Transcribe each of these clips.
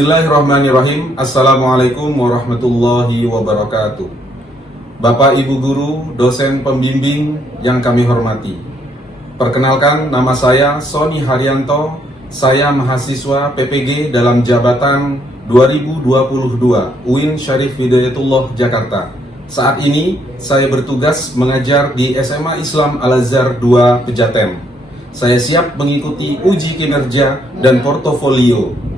Bismillahirrahmanirrahim. Assalamualaikum warahmatullahi wabarakatuh. Bapak Ibu Guru, dosen pembimbing yang kami hormati. Perkenalkan, nama saya Sony Haryanto. Saya mahasiswa PPG dalam jabatan 2022 UIN Syarif Hidayatullah Jakarta. Saat ini saya bertugas mengajar di SMA Islam Al-Azhar 2 Pejaten. Saya siap mengikuti uji kinerja dan portofolio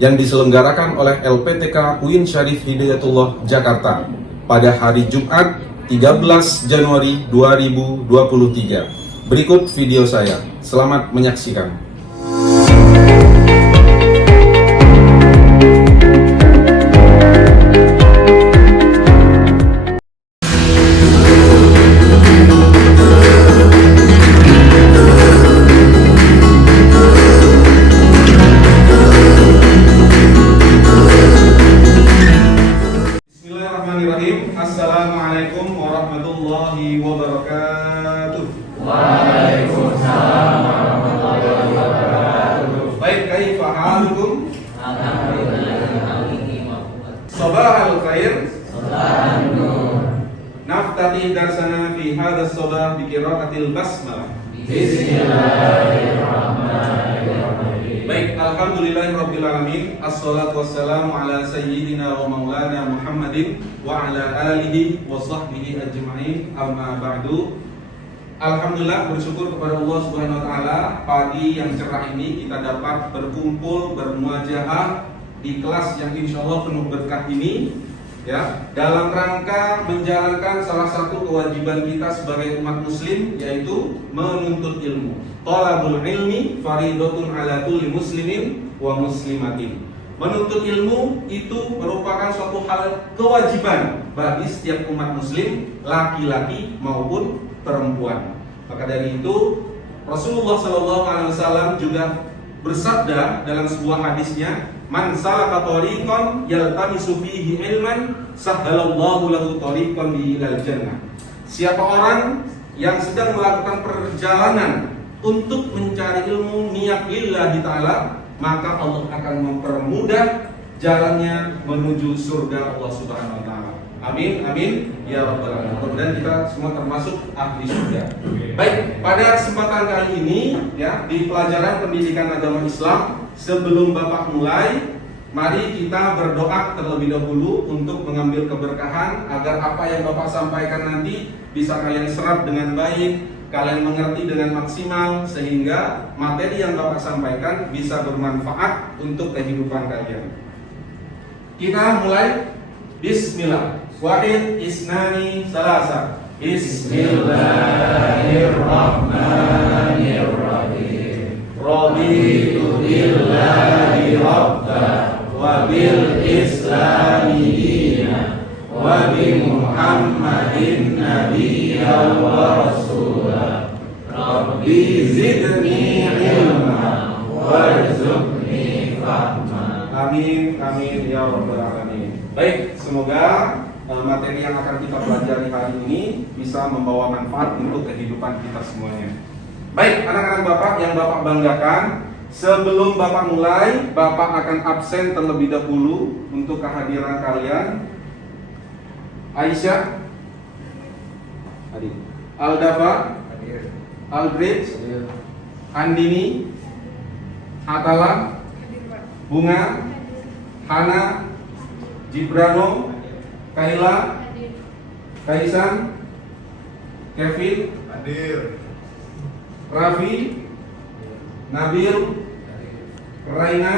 yang diselenggarakan oleh LPTK UIN Syarif Hidayatullah Jakarta pada hari Jumat 13 Januari 2023. Berikut video saya. Selamat menyaksikan. Assalamualaikum warahmatullahi wabarakatuh. Waalaikumsalam warahmatullahi wabarakatuh. Baik, kaifa halukum? Alhamdulillah. Sabahal khair. Sabahal nur. Naftati darsana fi hadha sabah bi qiraatil basmalah. Bismillahirrahmanirrahim. Baik, alhamdulillahirabbil alamin. Assalatu wassalamu ala sayyidina wa maulana Muhammadin wa ala alihi wa sahbihi ajma'in. Amma ba'du. Alhamdulillah, bersyukur kepada Allah Subhanahu wa taala, pagi yang cerah ini kita dapat berkumpul bermuajahah di kelas yang insyaallah penuh berkah ini, ya, dalam rangka menjalankan salah satu kewajiban kita sebagai umat muslim, yaitu menuntut ilmu. Thalabul ilmi faridatun ala kulli muslimin wa muslimatin. Menuntut ilmu itu merupakan suatu hal kewajiban bagi setiap umat muslim, laki-laki maupun perempuan. Maka dari itu Rasulullah SAW juga bersabda dalam sebuah hadisnya, "Man salaka thariqan yaltamisu fihi ilman, sahhalallahu lahu thariqan ilal jannah." Siapa orang yang sedang melakukan perjalanan untuk mencari ilmu niat lillahi ta'ala, maka Allah akan mempermudah jalannya menuju surga Allah Subhanahu wa taala. Amin, amin ya rabbal alamin. Mudah-mudahan kita semua termasuk ahli surga. Baik, pada kesempatan kali ini, ya, di pelajaran pendidikan agama Islam, sebelum Bapak mulai, mari kita berdoa terlebih dahulu untuk mengambil keberkahan agar apa yang Bapak sampaikan nanti bisa kalian serap dengan baik, kalian mengerti dengan maksimal, sehingga materi yang Bapak sampaikan bisa bermanfaat untuk kehidupan kalian. Kita mulai. Bismillah. Wahid, isnani, salasa. Bismillahirrahmanirrahim. Raditu billahi rabba wa bil islami dina wa bi Muhammadin nabiyyan wa rasulah. Rabbi zidni ilma warzuqni fahma. Amin, amin ya rabbal alamin. Baik, semoga materi yang akan kita pelajari hari ini bisa membawa manfaat untuk kehidupan kita semuanya. Baik, anak-anak Bapak yang Bapak banggakan, sebelum Bapak mulai, Bapak akan absen terlebih dahulu untuk kehadiran kalian. Aisyah, hadir. Aldafa, hadir. Aldrich, hadir. Andini, Atala, Bunga, Hana, Jibrano, Kaila, Kaisan, Kevin, hadir. Raffi, Nabil, Raina,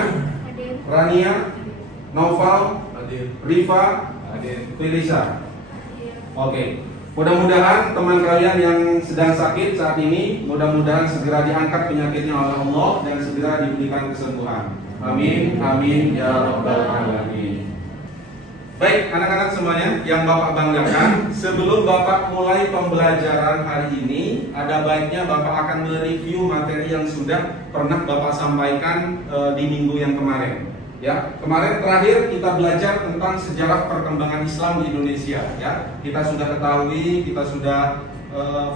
Rania, Noval, hadir. Rifa, hadir. Felisa. Oke. Mudah-mudahan teman kalian yang sedang sakit saat ini, mudah-mudahan segera diangkat penyakitnya oleh Allah dan segera diberikan kesembuhan. Amin, amin ya rabbal alamin. Baik, anak-anak semuanya yang Bapak banggakan, sebelum Bapak mulai pembelajaran hari ini, ada baiknya Bapak akan mereview materi yang sudah pernah Bapak sampaikan di minggu yang kemarin. Ya, kemarin terakhir kita belajar tentang sejarah perkembangan Islam di Indonesia. Ya, kita sudah ketahui, kita sudah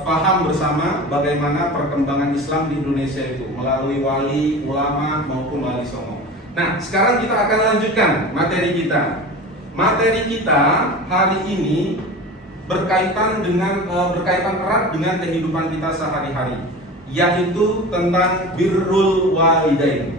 paham bersama bagaimana perkembangan Islam di Indonesia itu melalui wali, ulama maupun wali songo. Nah, sekarang kita akan lanjutkan materi kita. Materi kita hari ini berkaitan erat dengan kehidupan kita sehari-hari, yaitu tentang birrul walidain.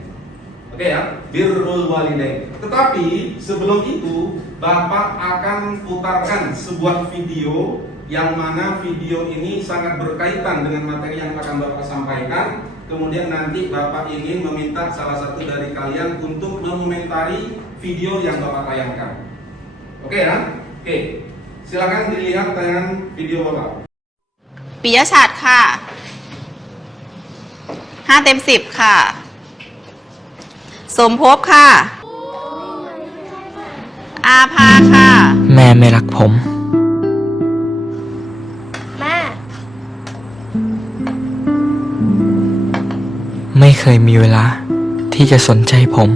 Oke ya, birrul walidain. Tetapi sebelum itu, Bapak akan putarkan sebuah video yang mana video ini sangat berkaitan dengan materi yang akan Bapak sampaikan. Kemudian nanti Bapak ingin meminta salah satu dari kalian untuk mengomentari video yang Bapak tayangkan. Oke ya? Oke. Silakan dilihat tayangan video Bapak. ปิยะฉัตรค่ะ5 เต็ม 10 ค่ะ สมภพค่ะ อาภาค่ะ แม่ไม่รักผม แม่ ไม่เคยมีเวลาที่จะสนใจผม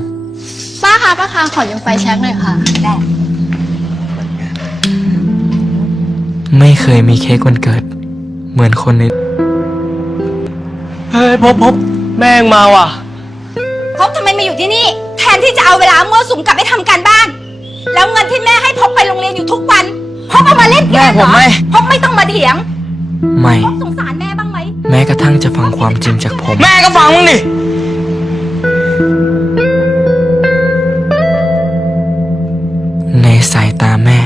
ป้าคะขอยืมไฟแช็กหน่อยค่ะ ได้ ไม่เคยมีเค้กวันเกิด เหมือนคนใน เฮ้ยพบแม่งมาว่ะ พบทำไมมาอยู่ที่นี่ แทนที่จะเอาเวลามั่วสุมกลับไปทำการบ้าน แล้วเงินที่แม่ให้พบไปโรงเรียนอยู่ทุกวันพบเอามาเล่นเกมเหรอ แม่ผมไม่ พบไม่ต้องมาเถียง ไม่ พบสงสารแม่บ้างไหม แม้กระทั่งจะฟังความจริงจากผม แม่ก็ฟังมึงดิ ในสายตาแม่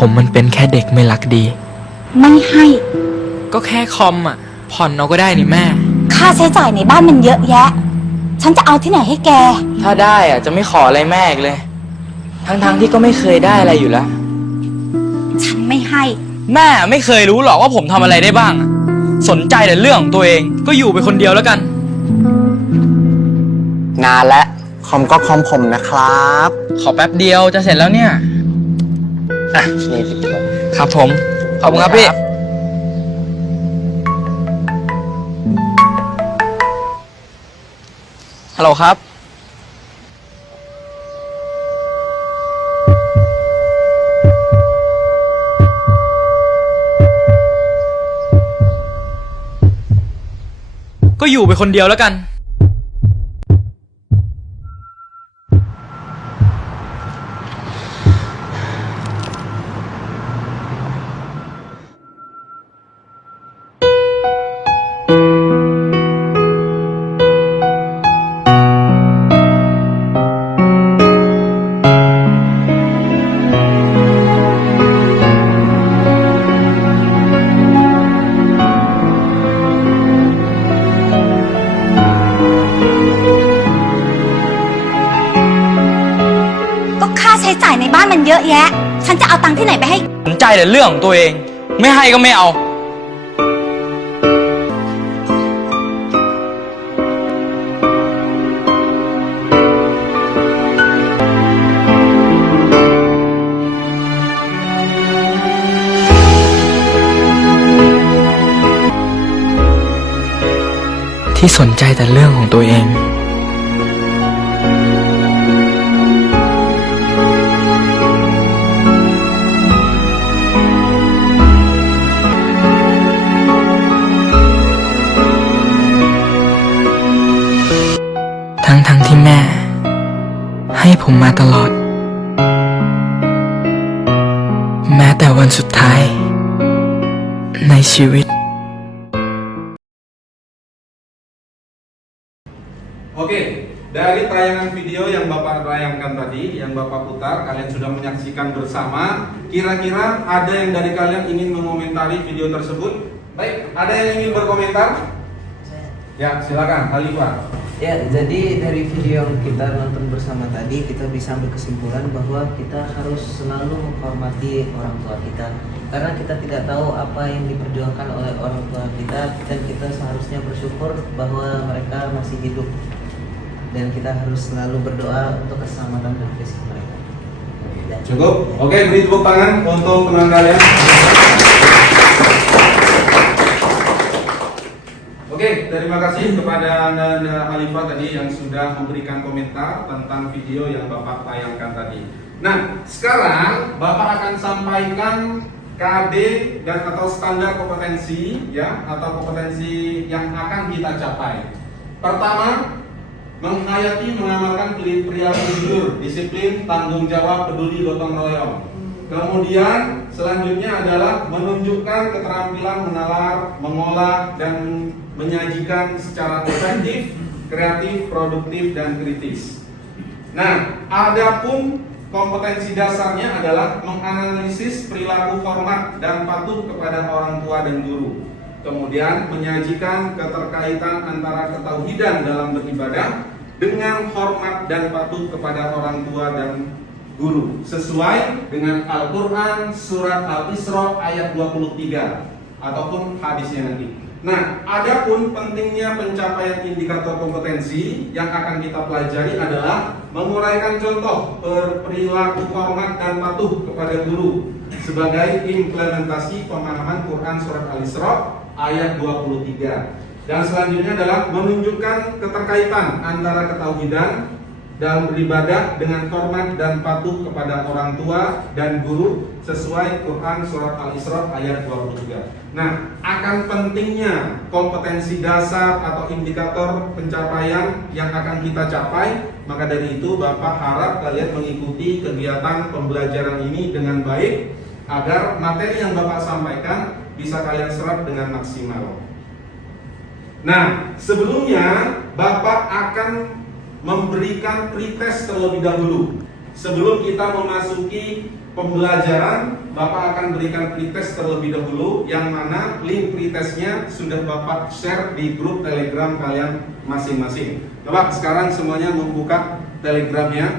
ผมมันเป็นแค่เด็กไม่รักดี ไม่ให้ ก็แค่คอมอ่ะ ผ่อนเอาก็ได้นี่แม่ ค่าใช้จ่ายในบ้านมันเยอะแยะ ฉันจะเอาที่ไหนให้แก ถ้าได้อ่ะจะไม่ขออะไรแม่อีกเลย ทั้งที่ก็ไม่เคยได้อะไรอยู่แล้ว ฉันไม่ให้ แม่ไม่เคยรู้หรอกว่าผมทำอะไรได้บ้างอะสนใจแต่เรื่องของตัวเองก็อยู่ไปคนเดียวแล้วกัน นานและคอมก็คอมผมนะครับ ขอแป๊บเดียวจะเสร็จแล้วเนี่ย อ่ะนี่สิครับ ครับผม ขอบคุณครับพี่ ฮัลโหลครับ ก็อยู่ไปคนเดียวแล้วกัน ก็ค่าใช้จ่ายในบ้านมันเยอะแยะ ฉันจะเอาตังค์ที่ไหนไปให้ สนใจแต่เรื่องของตัวเอง ไม่ให้ก็ไม่เอา ที่สนใจแต่เรื่องของตัวเอง ทั้งที่แม่ ให้ผมมาตลอด แม้แต่วันสุดท้าย ในชีวิต Oke, dari tayangan video yang Bapak tayangkan tadi, yang Bapak putar, kalian sudah menyaksikan bersama. Kira-kira ada yang dari kalian ingin mengomentari video tersebut? Baik, ada yang ingin berkomentar? Ya, silakan, Khalifah. Ya, jadi dari video yang kita nonton bersama tadi kita bisa ambil kesimpulan bahwa kita harus selalu menghormati orang tua kita, karena kita tidak tahu apa yang diperjuangkan oleh orang tua kita, dan kita seharusnya bersyukur bahwa mereka masih hidup, dan kita harus selalu berdoa untuk keselamatan dan fisik mereka. Cukup? Oke, beri tepuk tangan untuk teman kalian. Oke, terima kasih kepada Anda Khalifah tadi yang sudah memberikan komentar tentang video yang Bapak tayangkan tadi. Nah, sekarang Bapak akan sampaikan KD dan atau standar kompetensi ya, atau kompetensi yang akan kita capai. Pertama, menghayati mengamalkan perilaku jujur, disiplin, tanggung jawab, peduli, gotong royong. Kemudian selanjutnya adalah menunjukkan keterampilan menalar, mengolah, dan menyajikan secara efektif, kreatif, produktif, dan kritis. Nah, adapun kompetensi dasarnya adalah menganalisis perilaku hormat dan patuh kepada orang tua dan guru. Kemudian menyajikan keterkaitan antara ketauhidan dalam beribadah dengan hormat dan patuh kepada orang tua dan guru sesuai dengan Al-Quran surat Al-Isra ayat 23 ataupun hadisnya nanti. Nah, adapun pentingnya pencapaian indikator kompetensi yang akan kita pelajari adalah menguraikan contoh perilaku hormat dan patuh kepada guru sebagai implementasi pemahaman Quran surat Al-Isra ayat 23. Dan selanjutnya adalah menunjukkan keterkaitan antara ketauhidan dalam beribadah dengan hormat dan patuh kepada orang tua dan guru sesuai Quran surat Al-Isra ayat 23. Nah, akan pentingnya kompetensi dasar atau indikator pencapaian yang akan kita capai, maka dari itu Bapak harap kalian mengikuti kegiatan pembelajaran ini dengan baik agar materi yang Bapak sampaikan bisa kalian serap dengan maksimal. Nah, sebelumnya Bapak akan memberikan pretest terlebih dahulu. Sebelum kita memasuki pembelajaran, Bapak akan berikan pretest terlebih dahulu, yang mana link pretestnya sudah Bapak share di grup Telegram kalian masing-masing. Coba sekarang semuanya membuka Telegramnya.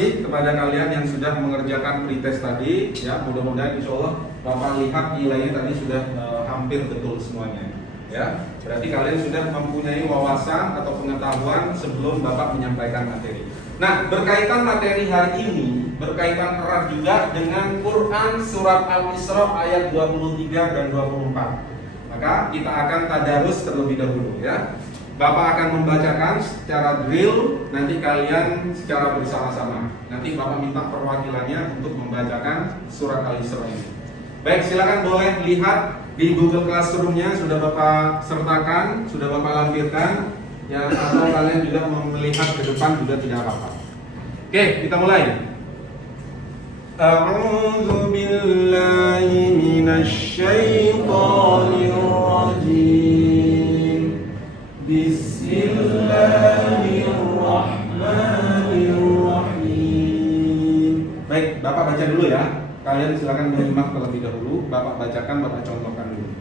Kepada kalian yang sudah mengerjakan pretest tadi, ya mudah-mudahan insya Allah Bapak lihat nilainya tadi sudah hampir betul semuanya, ya. Berarti kalian sudah mempunyai wawasan atau pengetahuan sebelum Bapak menyampaikan materi. Nah, berkaitan materi hari ini berkaitan erat juga dengan Quran surat Al-Isra ayat 23 dan 24. Maka kita akan tadarus terlebih dahulu, ya. Bapak akan membacakan secara drill, nanti kalian secara bersama-sama. Nanti Bapak minta perwakilannya untuk membacakan surat Al-Isra ini. Baik, silakan boleh lihat di Google Classroom-nya sudah Bapak sertakan, sudah Bapak lampirkan, ya, atau kalian juga melihat ke depan juga tidak apa-apa. Oke, kita mulai. A'udzu billahi minasy syaithanir rajim. Bismillahirrahmanirrahim. Baik, Bapak baca dulu ya. Kalian silakan menyimak terlebih dahulu. Bapak bacakan, Bapak contohkan dulu.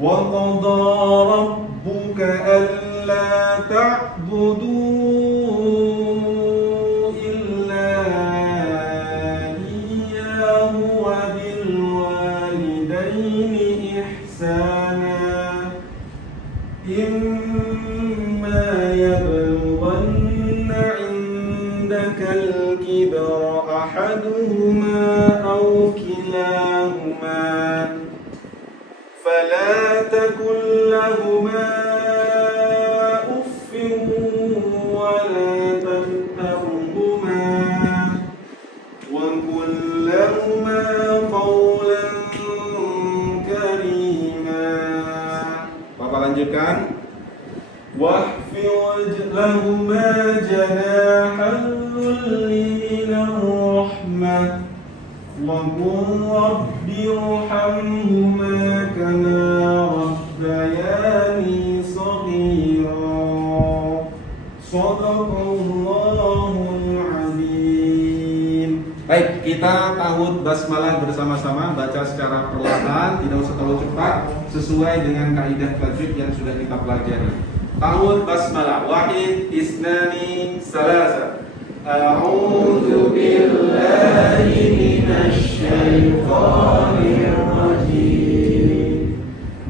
Wa qadha rabbuka alla ta'budu illa iyyahu wa bil walidayni ihsana. إما يبلغن عندك الكبر أحدهما أو كلاهما فلا تقل لهما أف ولا تنهرهما وقل لهما قولا كريما. Lanjutkan. Wahfidh lahuma janaha Kita ta'awudz basmalah bersama-sama, baca secara perlahan, tidak usah terlalu cepat, sesuai dengan kaidah tajwid yang sudah kita pelajari. Ta'awudz basmalah. Wahid, isnani, salasa. A'udzu billahi minasy syaithanir rajim.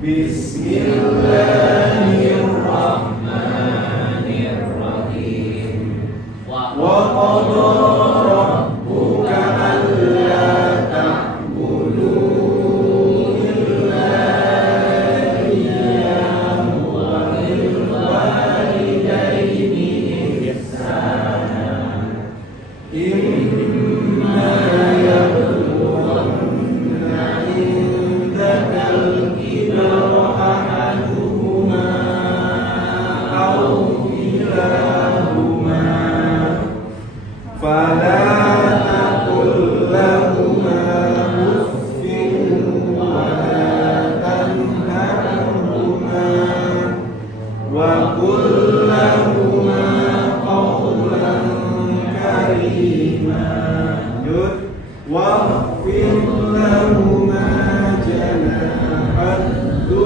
Bismillahirrahmanirrahim. Wa qadara rabbuka alla ta'budu illa iyyahu wa bil walidayni ihsana. Imma yablughanna indakal kibara ahaduhuma aw kilahuma fala taqul lahuma uffin wa la tanharhuma wa qul lahuma qawlan karima.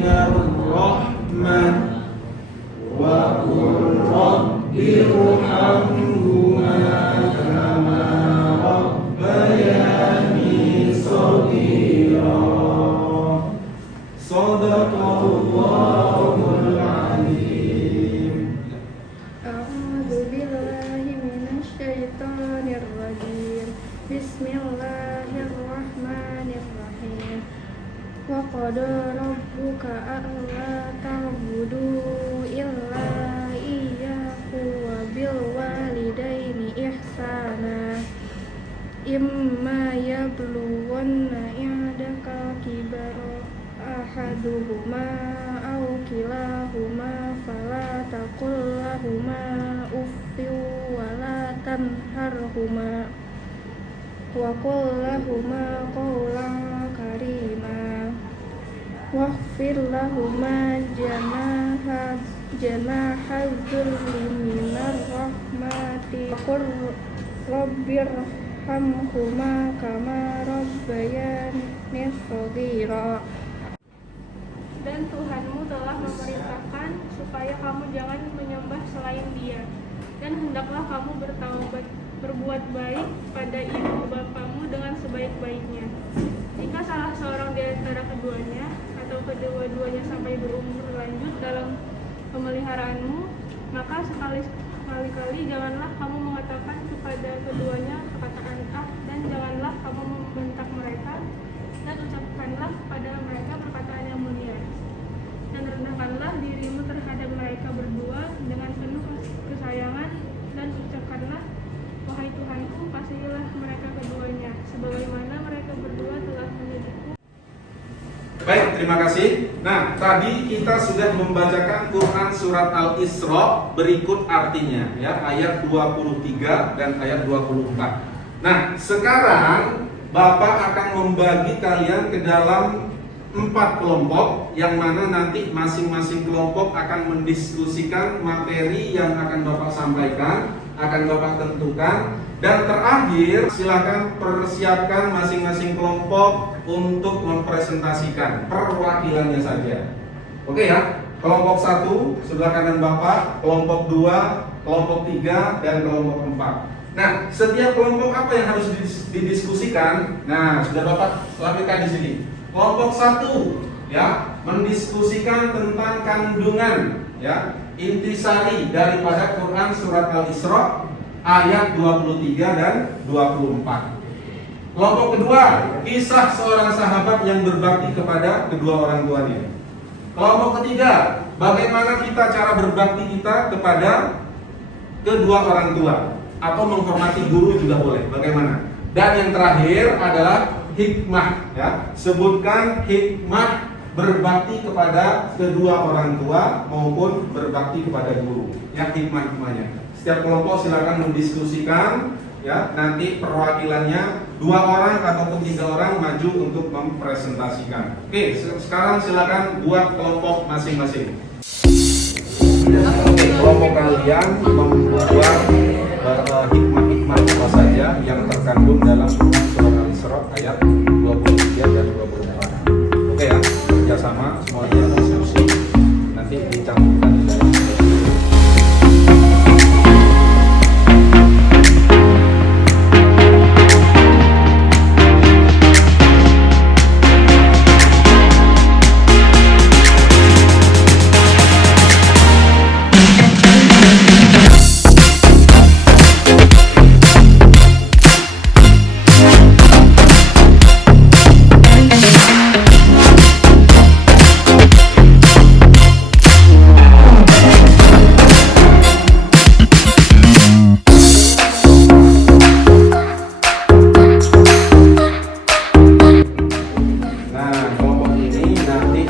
Waghfir lahuma janahad dhulli minar rahmah wa qul rabbirhamhuma kama rabbayani shaghira. Shadaqallahul azim. A'udzu billahi minasy syaithanir rajim. Bismillahirrahmanirrahim. Wa qada rabbuka alla ta'budu illa iyyahu wa bil walidaini ihsana. Imma yablughanna indaka kibara ahaduhuma aw kilahuma fala taqul lahuma uffin wa la tanharhuma wa qul lahuma qawlan karima. Waghfir lahuma janaha dhulli minar rahmati wa qul rabbirhamhuma kama rabbayani shaghira. Dan Tuhanmu telah memerintahkan supaya kamu jangan menyembah selain Dia, dan hendaklah kamu bertaubat, berbuat baik pada ibu bapamu dengan sebaik-baiknya. Jika salah seorang di antara keduanya atau kedua-duanya sampai berumur lanjut dalam pemeliharaanmu, maka sekali-kali janganlah kamu mengatakan kepada keduanya perkataan ah, dan janganlah kamu membentak mereka, dan ucapkanlah pada mereka perkataan yang mulia, dan rendahkanlah dirimu terhadap mereka berdua dengan penuh kesayangan, dan ucapkanlah, wahai Tuhanku, kasihilah mereka keduanya sebagaimana mereka berdua telah menyedihku. Baik, terima kasih. Nah, tadi kita sudah membacakan Quran surat Al-Isra, berikut artinya ya, ayat 23 dan ayat 24. Nah, sekarang Bapak akan membagi kalian ke dalam 4 kelompok, yang mana nanti masing-masing kelompok akan mendiskusikan materi yang akan Bapak sampaikan, akan Bapak tentukan, dan terakhir silakan persiapkan masing-masing kelompok untuk mempresentasikan perwakilannya saja. Oke ya, kelompok 1 sebelah kanan Bapak, kelompok 2, kelompok 3, dan kelompok 4. Nah, setiap kelompok apa yang harus didiskusikan? Nah, sudah Bapak sampaikan di sini. Kelompok 1 ya, mendiskusikan tentang kandungan ya, intisari daripada Quran surat Al-Isra ayat 23 dan 24. Kelompok kedua, kisah seorang sahabat yang berbakti kepada kedua orang tuanya. Kelompok ketiga, bagaimana kita cara berbakti kita kepada kedua orang tua, atau menghormati guru juga boleh, bagaimana. Dan yang terakhir adalah hikmah ya, sebutkan hikmah berbakti kepada kedua orang tua maupun berbakti kepada guru ya, hikmah-hikmahnya. Setiap kelompok silakan mendiskusikan ya, nanti perwakilannya 2 orang ataupun 3 orang maju untuk mempresentasikan. Oke, sekarang silakan buat kelompok masing-masing. Kelompok kalian membuat hikmah-hikmah apa saja yang terkandung dalam surah Al-Isra ayat 23 dan 24. Oke ya, kerjasama semuanya diskusi nanti dicantumkan di dalam.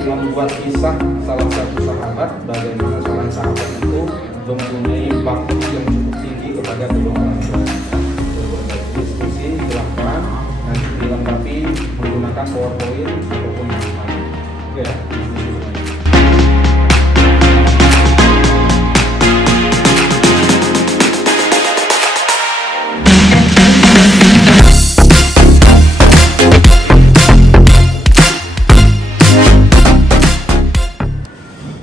Membuat kisah salah satu sahabat, bagaimana seorang sahabat itu mempunyai bakti yang cukup tinggi kepada kedua orang tua. Diskusi silahkan, nanti dilengkapi menggunakan PowerPoint ataupun apa. Oke ya, diskusi semuanya.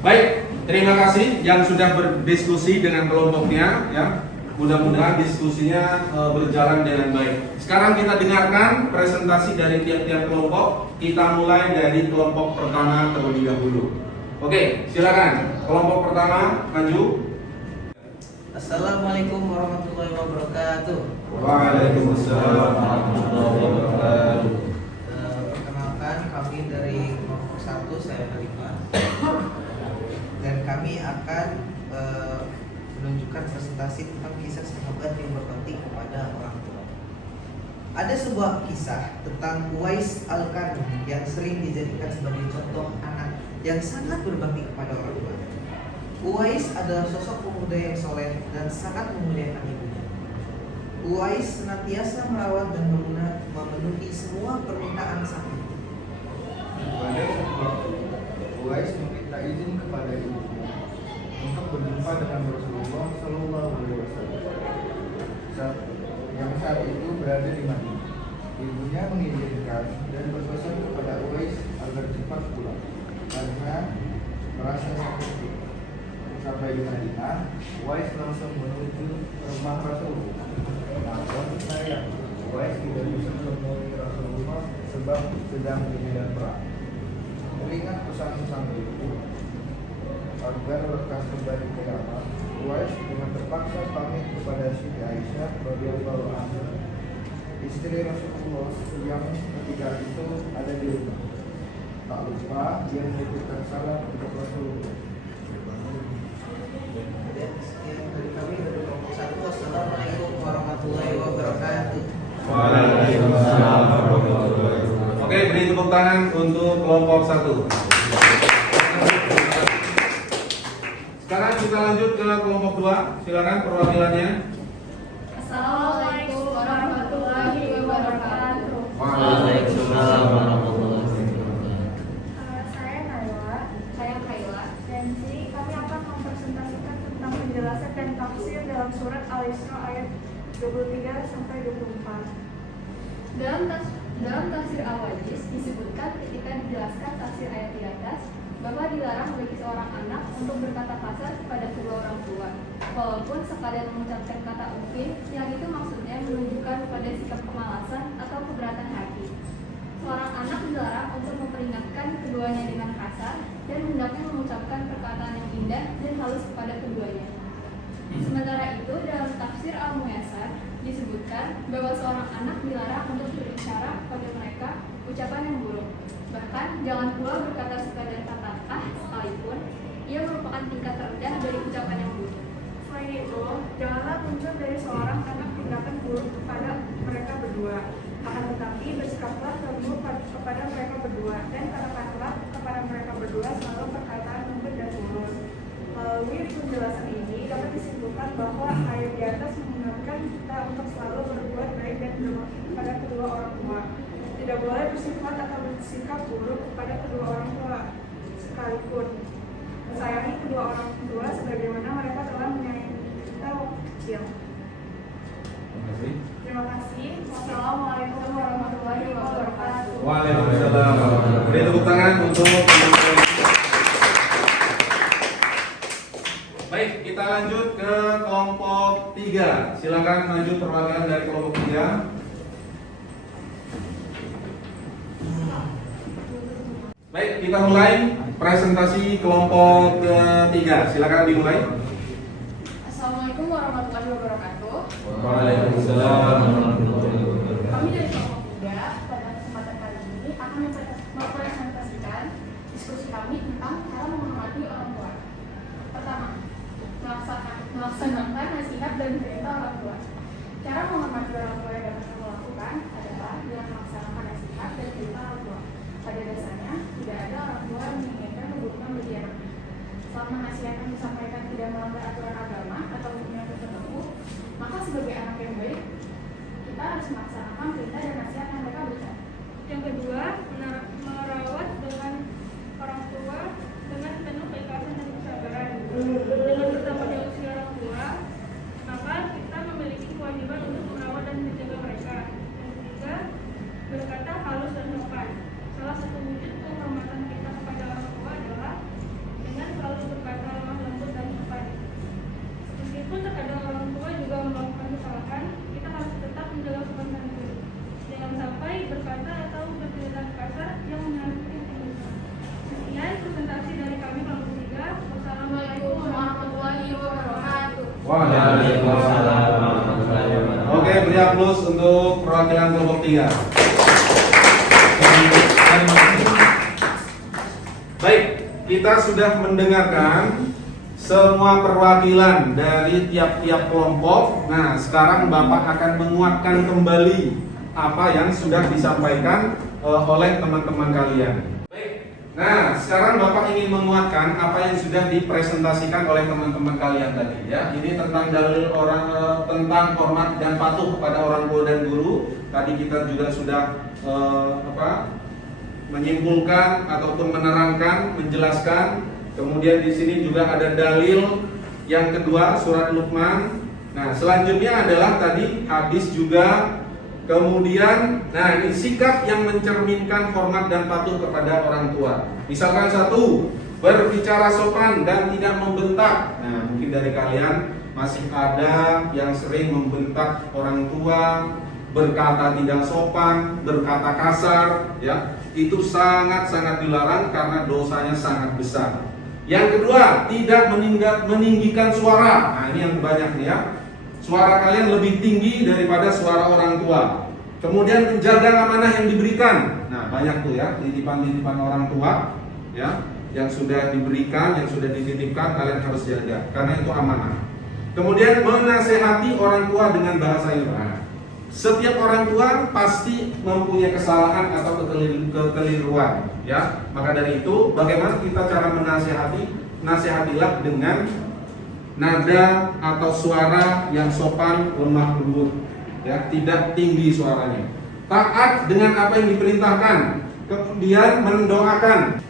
Baik, terima kasih yang sudah berdiskusi dengan kelompoknya ya. Mudah-mudahan diskusinya berjalan dengan baik. Sekarang kita dengarkan presentasi dari tiap-tiap kelompok. Kita mulai dari kelompok pertama terlebih dahulu. Oke, silakan. Kelompok pertama maju. Assalamualaikum warahmatullahi wabarakatuh. Waalaikumsalam warahmatullahi wabarakatuh. Perkenalkan, kami dari kelompok 1, saya Khalifah. Dan kami akan menunjukkan presentasi tentang kisah sahabat yang berbakti kepada orang tua. Ada sebuah kisah tentang Uwais Al-Qarni yang sering dijadikan sebagai contoh anak yang sangat berbakti kepada orang tua. Uwais adalah sosok pemuda yang soleh dan sangat memuliakan ibunya. Uwais senantiasa merawat dan memenuhi semua permintaan sang ibu. Pada waktu Uwais meminta izin kepada ibunya untuk berjumpa dengan Rasulullah Shallallahu Alaihi Wasallam yang saat itu berada di Madinah. Ibunya mengizinkan dan berpesan kepada Uwais agar cepat pulang karena merasa sakit. Sampai di Madinah, Uwais langsung menuju rumah Rasulullah. Namun sayang, Uwais tidak bisa menemui Rasulullah sebab sedang di medan perang. Mengingat pesan-pesan itu, agar lekas kembali ke Yaman, Uwais dengan terpaksa pamit kepada Siti Aisyah radhiyallahu anha, istri Rasulullah yang ketika itu ada di rumah. Tak lupa dia menitipkan salam untuk Rasulullah. Sekian dari kami dari kelompok 1. Wassalamualaikum warahmatullahi wabarakatuh. Waalaikumsalam warahmatullahi wabarakatuh. Oke, beri tepuk tangan untuk kelompok 1. Sekarang kita lanjut ke kelompok 2. Silakan perwakilannya. Assalamualaikum warahmatullahi wabarakatuh. Waalaikumsalam warahmatullahi wabarakatuh. Saya Naila, dan di sini kami akan mempresentasikan tentang penjelasan dan tafsir dalam surat Al-Isra ayat 23 sampai 24. Dalam tafsir Al-Wajiz disebutkan ketika dijelaskan tafsir ayat di atas bahwa dilarang bagi seorang anak untuk berkata kasar kepada kedua orang tua, walaupun sekadar mengucapkan kata ufin, yang itu maksudnya menunjukkan pada sikap kemalasan atau keberatan hati. Seorang anak dilarang untuk memperingatkan keduanya dengan kasar dan hendaknya mengucapkan perkataan yang indah dan halus kepada keduanya. Sementara itu, dalam tafsir Al-Muyassar disebutkan bahwa seorang anak dilarang untuk berbicara kepada mereka ucapan yang buruk. Bahkan jangan pula berkata sekadar kata sekalipun ia merupakan tingkat terendah dari ucapan yang buruk. Selain itu, janganlah muncul dari seorang anak tindakan buruk kepada mereka berdua. Akan tetapi bersikaplah lembut kepada mereka berdua dan katakanlah kepada mereka berdua selalu perkataan lembut dan tulus. Melalui penjelasan ini dapat disimpulkan bahwa ayat di atas mengingatkan kita untuk selalu berbuat baik dan berbakti kepada kedua orang tua. Tidak boleh bersifat atau bersikap buruk kepada kedua orang tua sekalipun. Mensayangi kedua orang tua sebagaimana mereka telah menyayangi kita waktu kecil. Terima kasih. Wassalamualaikum warahmatullahi wabarakatuh. Waalaikumsalam. Beri tepuk tangan untuk Baik, kita lanjut ke kelompok 3. Silakan maju perwakilan dari kelompok 3. Baik, kita mulai presentasi kelompok ketiga. Silakan dimulai. Assalamualaikum warahmatullahi wabarakatuh. Waalaikumsalam. Kami dari kelompok 3 pada kesempatan kali ini akan mempresentasikan diskusi kami tentang cara menghormati orang tua. Pertama, melaksanakan nasihat dan perintah orang tua. Cara menghormati orang tua yang dapat kamu lakukan adalah dengan melaksanakan nasihat dan perintah orang tua. Pada dasarnya, tidak ada orang tua yang menginginkan keburukan bagi anaknya. Selama nasihat yang disampaikan tidak melanggar aturan agama atau hukum yang tertentu, maka sebagai anak yang baik, kita harus melaksanakan perintah dan nasihat yang mereka berikan. Yang kedua, merawat dengan orang tua dengan penuh keikhlasan dan kesabaran. Dengan bertambahnya usia orang tua, maka kita memiliki kewajiban untuk merawat dan menjaga mereka. Yang ketiga, berkata halus dan sopan. Salah satu wujud penghormatan kita kepada orang tua adalah dengan selalu berkata lemah lembut dan sopan. Meskipun terkadang orang tua juga melakukan kesalahan, kita harus tetap menjaga sopan santun. Jangan sampai berkata atau bertindak kasar yang menyakiti hati. Sekian presentasi dari kami kelompok 3. Wassalamualaikum warahmatullahi wabarakatuh. Waalaikumsalam. Oke, beri aplaus untuk perwakilan kelompok 3. Baik, kita sudah mendengarkan semua perwakilan dari tiap-tiap kelompok. Nah, sekarang Bapak akan menguatkan kembali apa yang sudah disampaikan oleh teman-teman kalian. Baik. Nah, sekarang Bapak ingin menguatkan apa yang sudah dipresentasikan oleh teman-teman kalian tadi ya. Ini tentang dalil tentang hormat dan patuh kepada orang tua dan guru. Tadi kita juga sudah menyimpulkan ataupun menerangkan, menjelaskan. Kemudian di sini juga ada dalil yang kedua surat Luqman. Nah, selanjutnya adalah tadi hadis juga. Kemudian, nah ini sikap yang mencerminkan hormat dan patuh kepada orang tua. Misalkan satu, berbicara sopan dan tidak membentak. Nah, mungkin dari kalian masih ada yang sering membentak orang tua, berkata tidak sopan, berkata kasar, ya. Itu sangat-sangat dilarang karena dosanya sangat besar. Yang kedua, tidak meninggikan suara. Nah, ini yang banyak nih ya. Suara kalian lebih tinggi daripada suara orang tua. Kemudian menjaga amanah yang diberikan. Nah, banyak tuh ya titipan-titipan orang tua ya, yang sudah diberikan, yang sudah dititipkan kalian harus jaga karena itu amanah. Kemudian menasehati orang tua dengan bahasa yang benar. Setiap orang tua pasti mempunyai kesalahan atau kekeliruan ya. Maka dari itu bagaimana kita cara menasehati? Nasihatilah dengan nada atau suara yang sopan, lemah lembut ya, tidak tinggi suaranya. Taat dengan apa yang diperintahkan. Kemudian mendoakan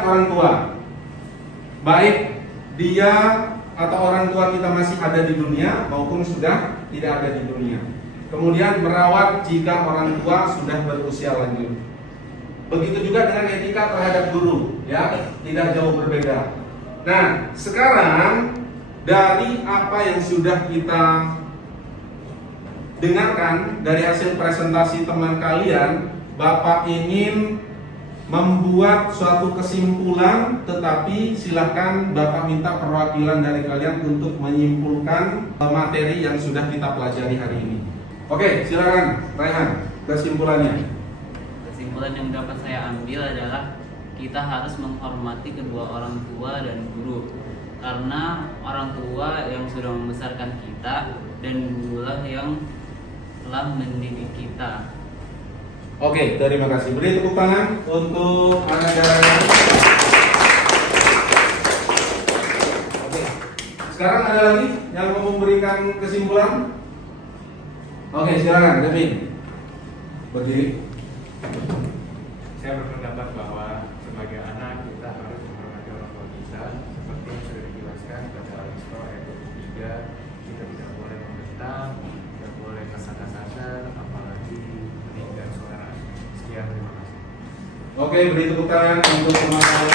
orang tua, baik dia atau orang tua kita masih ada di dunia maupun sudah tidak ada di dunia. Kemudian merawat jika orang tua sudah berusia lanjut. Begitu juga dengan etika terhadap guru ya, tidak jauh berbeda. Nah, sekarang dari apa yang sudah kita dengarkan dari hasil presentasi teman kalian, Bapak ingin membuat suatu kesimpulan, tetapi silakan Bapak minta perwakilan dari kalian untuk menyimpulkan materi yang sudah kita pelajari hari ini. Oke, silakan Raihan, kesimpulannya. Kesimpulan yang dapat saya ambil adalah kita harus menghormati kedua orang tua dan guru, karena orang tua yang sudah membesarkan kita dan gurulah yang telah mendidik kita. Oke, terima kasih. Beri tepuk tangan untuk Anda. Oke, sekarang ada lagi yang mau memberikan kesimpulan? Oke, silakan, Devin. Berdiri. Saya berpendapat bahwa sebagai anak kita harus menghormati orang tua kita, seperti yang sudah dijelaskan pada Al-Isra ayat 23, kita tidak boleh membentak, boleh kata kasar, apalagi meninggal suara. Sekian, terima kasih. Oke, beri tepuk tangan untuk semangat.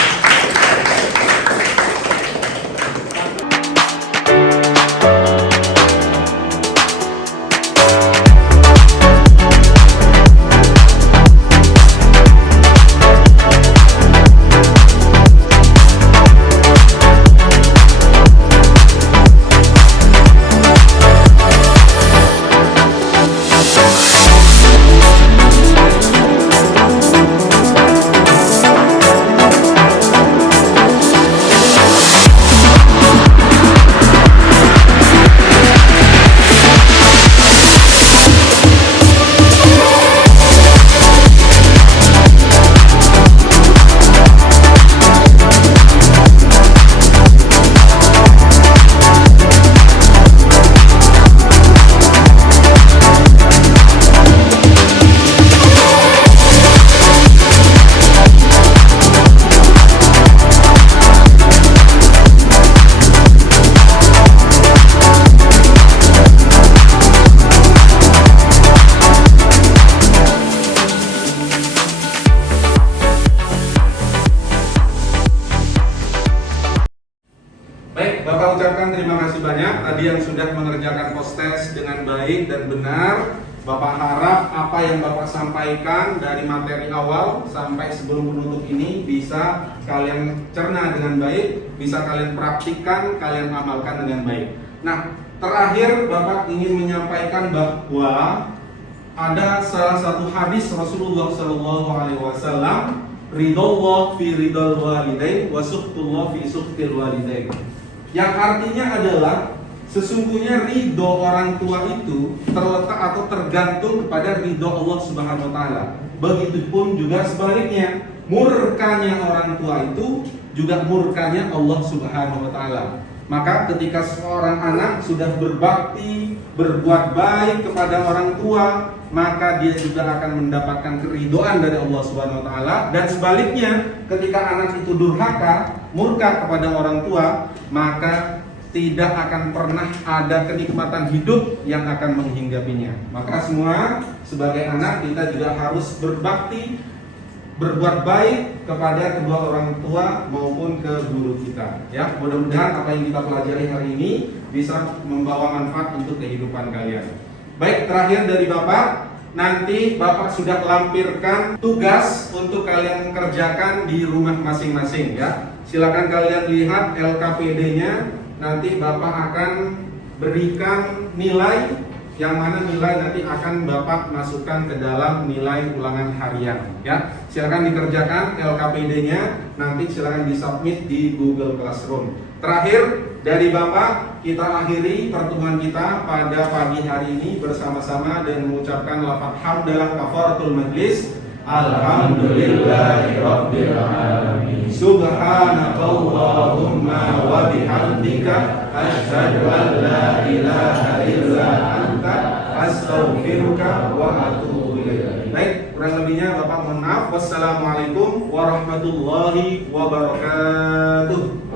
Baik, Bapak ucapkan terima kasih banyak tadi yang sudah mengerjakan post-test dengan baik dan benar. Bapak harap apa yang Bapak sampaikan dari materi awal sampai sebelum penutup ini bisa kalian cerna dengan baik, bisa kalian praktikkan, kalian amalkan dengan baik. Nah, terakhir Bapak ingin menyampaikan bahwa ada salah satu hadis Rasulullah SAW, ridallah fi ridal walidain wa suhtullah fi suhtil walidain. Yang artinya adalah sesungguhnya ridho orang tua itu terletak atau tergantung kepada ridho Allah Subhanahu wa taala. Begitupun juga sebaliknya, murkanya orang tua itu juga murkanya Allah Subhanahu wa taala. Maka ketika seorang anak sudah berbakti, berbuat baik kepada orang tua, maka dia juga akan mendapatkan keridhaan dari Allah Subhanahu wa taala. Dan sebaliknya, ketika anak itu durhaka, murka kepada orang tua, maka tidak akan pernah ada kenikmatan hidup yang akan menghinggapinya. Maka semua sebagai anak kita juga harus berbakti, berbuat baik kepada kedua orang tua maupun ke guru kita. Ya, mudah-mudahan apa yang kita pelajari hari ini bisa membawa manfaat untuk kehidupan kalian. Baik, terakhir dari Bapak, nanti Bapak sudah lampirkan tugas untuk kalian kerjakan di rumah masing-masing ya. Silakan kalian lihat LKPD-nya. Nanti Bapak akan berikan nilai, yang mana nilai nanti akan Bapak masukkan ke dalam nilai ulangan harian ya. Silakan dikerjakan LKPD-nya, nanti silakan disubmit di Google Classroom. Terakhir dari Bapak, kita akhiri pertemuan kita pada pagi hari ini bersama-sama dengan mengucapkan lafaz hamdalah kafaratul majlis. Alhamdulillahirabbil alamin. Subhanakallahumma wa bihamdika asyhadu an la ilaha illa anta astaghfiruka wa atubu ilaik. Baik, kurang lebihnya Bapak mohon maaf. Wassalamualaikum warahmatullahi wabarakatuh.